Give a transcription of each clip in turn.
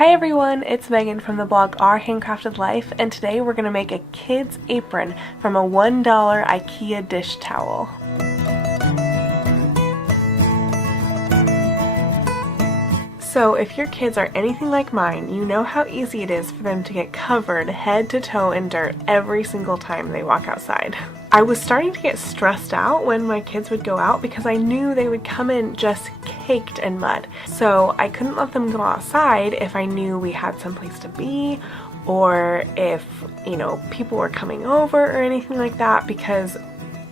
Hi everyone, it's Megan from the blog Our Handcrafted Life, and today we're going to make a kid's apron from a $1 IKEA dish towel. So if your kids are anything like mine, you know how easy it is for them to get covered head to toe in dirt every single time they walk outside. I was starting to get stressed out when my kids would go out because I knew they would come in just caked in mud. So I couldn't let them go outside if I knew we had someplace to be, or if, people were coming over or anything like that, because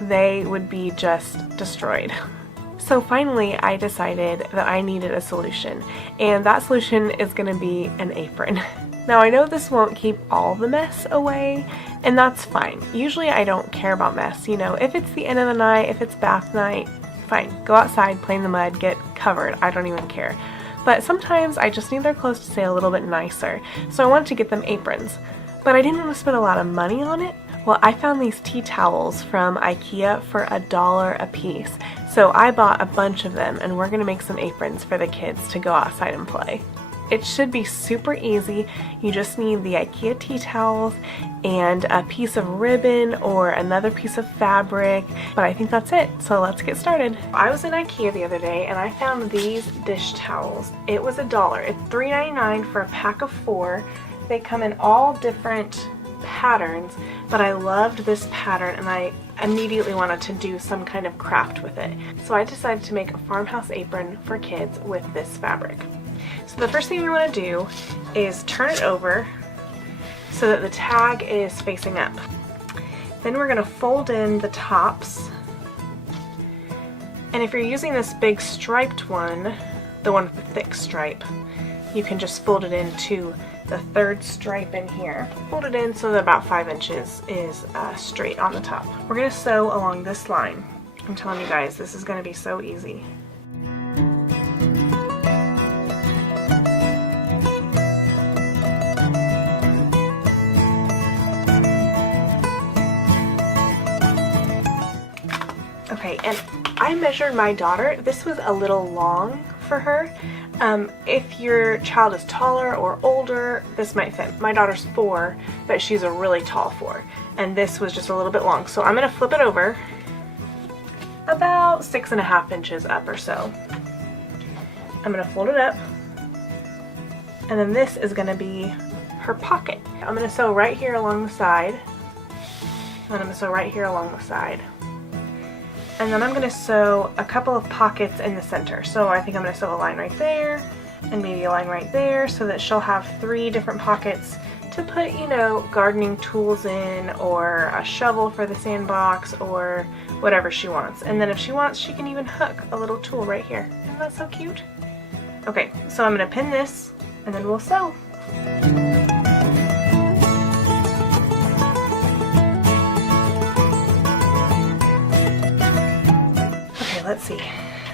they would be just destroyed. So finally I decided that I needed a solution, and that solution is going to be an apron. Now I know this won't keep all the mess away, and that's fine. Usually I don't care about mess, if it's the end of the night, if it's bath night, fine. Go outside, play in the mud, get covered, I don't even care. But sometimes I just need their clothes to stay a little bit nicer, so I wanted to get them aprons. But I didn't want to spend a lot of money on it. Well, I found these tea towels from IKEA for $1 a piece. So I bought a bunch of them, and we're going to make some aprons for the kids to go outside and play. It should be super easy. You just need the IKEA tea towels and a piece of ribbon or another piece of fabric, but I think that's it. So let's get started. I was in IKEA the other day and I found these dish towels. It was $1. It's $3.99 for a pack of 4. They come in all different patterns, but I loved this pattern and I immediately wanted to do some kind of craft with it. So I decided to make a farmhouse apron for kids with this fabric. So the first thing we want to do is turn it over so that the tag is facing up. Then we're going to fold in the tops, and if you're using this big striped one, the one with the thick stripe, you can just fold it into the third stripe in here. Fold it in so that about 5 inches is straight on the top. We're going to sew along this line. I'm telling you guys, this is going to be so easy. Okay, and I measured my daughter. This was a little long for her. If your child is taller or older, this might fit. My daughter's 4, but she's a really tall 4, and this was just a little bit long. So I'm going to flip it over about 6.5 inches up or so. I'm going to fold it up, and then this is going to be her pocket. I'm going to sew right here along the side, and I'm going to sew right here along the side. And then I'm going to sew a couple of pockets in the center. So I think I'm going to sew a line right there and maybe a line right there so that she'll have 3 different pockets to put, gardening tools in, or a shovel for the sandbox, or whatever she wants. And then if she wants, she can even hook a little tool right here. Isn't that so cute? Okay, so I'm going to pin this and then we'll sew. Let's see.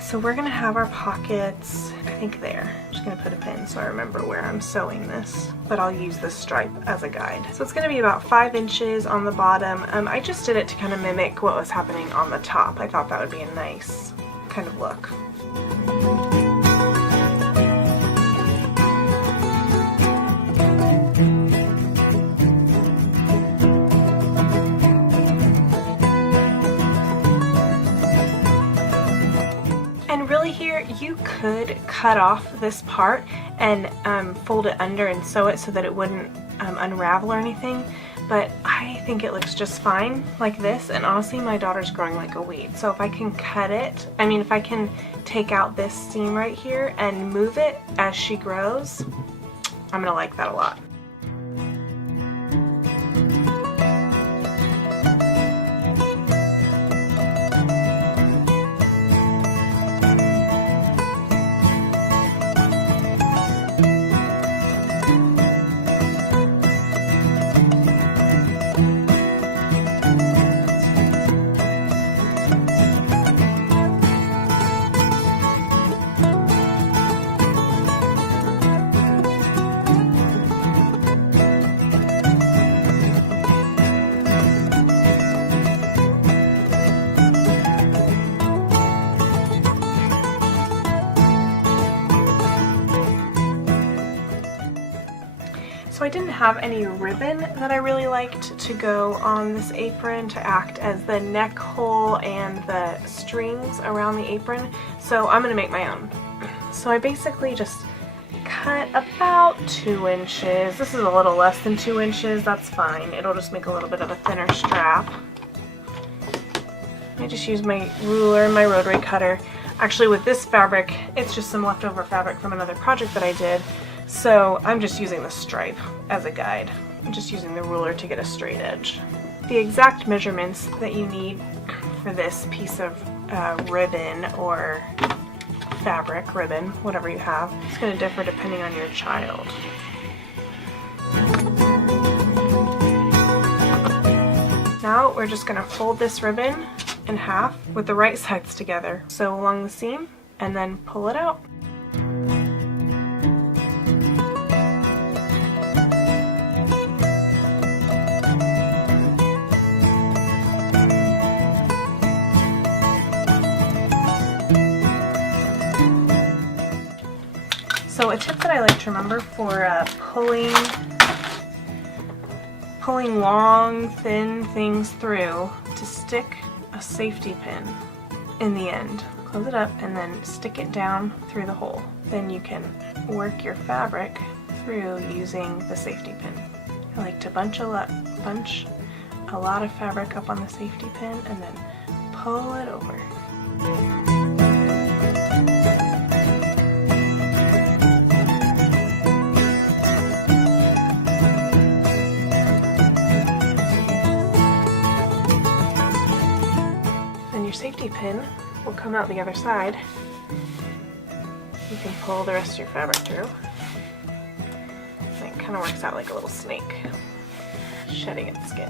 So we're going to have our pockets, I think there. I'm just going to put a pin so I remember where I'm sewing this, but I'll use this stripe as a guide. So it's going to be about 5 inches on the bottom. I just did it to kind of mimic what was happening on the top. I thought that would be a nice kind of look. You could cut off this part and fold it under and sew it so that it wouldn't unravel or anything, but I think it looks just fine like this, and honestly my daughter's growing like a weed, so if I can if I can take out this seam right here and move it as she grows, I'm gonna like that a lot. So I didn't have any ribbon that I really liked to go on this apron to act as the neck hole and the strings around the apron, so I'm going to make my own. So I basically just cut about 2 inches. This is a little less than 2 inches, that's fine. It'll just make a little bit of a thinner strap. I just use my ruler and my rotary cutter. Actually, with this fabric, it's just some leftover fabric from another project that I did. So I'm just using the stripe as a guide. I'm just using the ruler to get a straight edge. The exact measurements that you need for this piece of ribbon or fabric, ribbon, whatever you have, it's going to differ depending on your child. Now we're just going to fold this ribbon in half with the right sides together. So along the seam, and then pull it out. So a tip that I like to remember for pulling long, thin things through, to stick a safety pin in the end. Close it up and then stick it down through the hole. Then you can work your fabric through using the safety pin. I like to bunch a lot of fabric up on the safety pin and then pull it over. Safety pin will come out the other side. You can pull the rest of your fabric through. And it kind of works out like a little snake shedding its skin.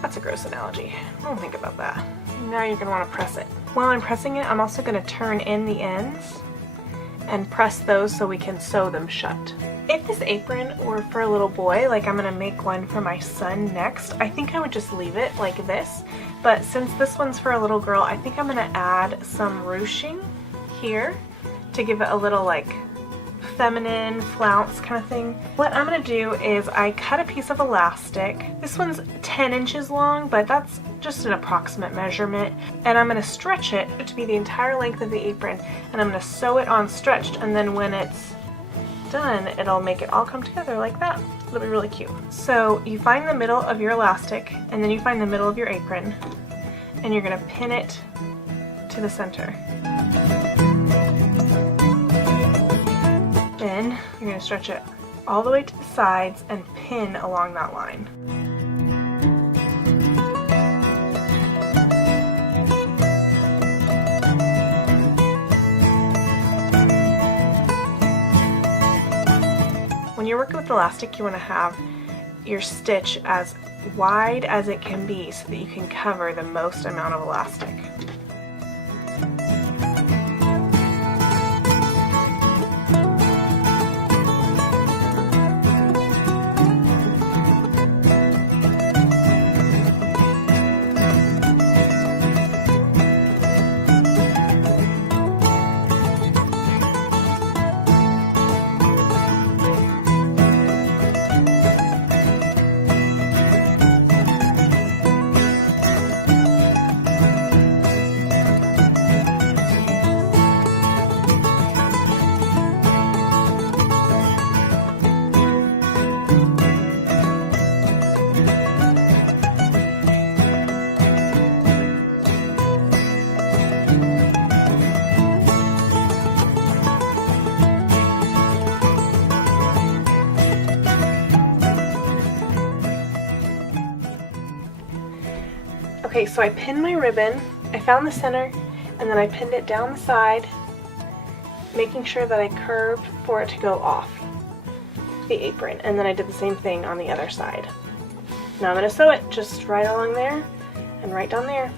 That's a gross analogy. Don't think about that. Now you're going to want to press it. While I'm pressing it, I'm also going to turn in the ends and press those so we can sew them shut. If this apron were for a little boy, like I'm going to make one for my son next, I think I would just leave it like this. But since this one's for a little girl, I think I'm going to add some ruching here to give it a little like feminine flounce kind of thing. What I'm going to do is I cut a piece of elastic. This one's 10 inches long, but that's just an approximate measurement. And I'm going to stretch it to be the entire length of the apron. And I'm going to sew it on stretched, and then when it's done, it'll make it all come together like that. It'll be really cute. So you find the middle of your elastic, and then you find the middle of your apron, and you're going to pin it to the center. Then you're going to stretch it all the way to the sides and pin along that line. When you're working with elastic, you want to have your stitch as wide as it can be so that you can cover the most amount of elastic. Okay, so I pinned my ribbon, I found the center, and then I pinned it down the side, making sure that I curved for it to go off the apron, and then I did the same thing on the other side. Now I'm going to sew it just right along there and right down there.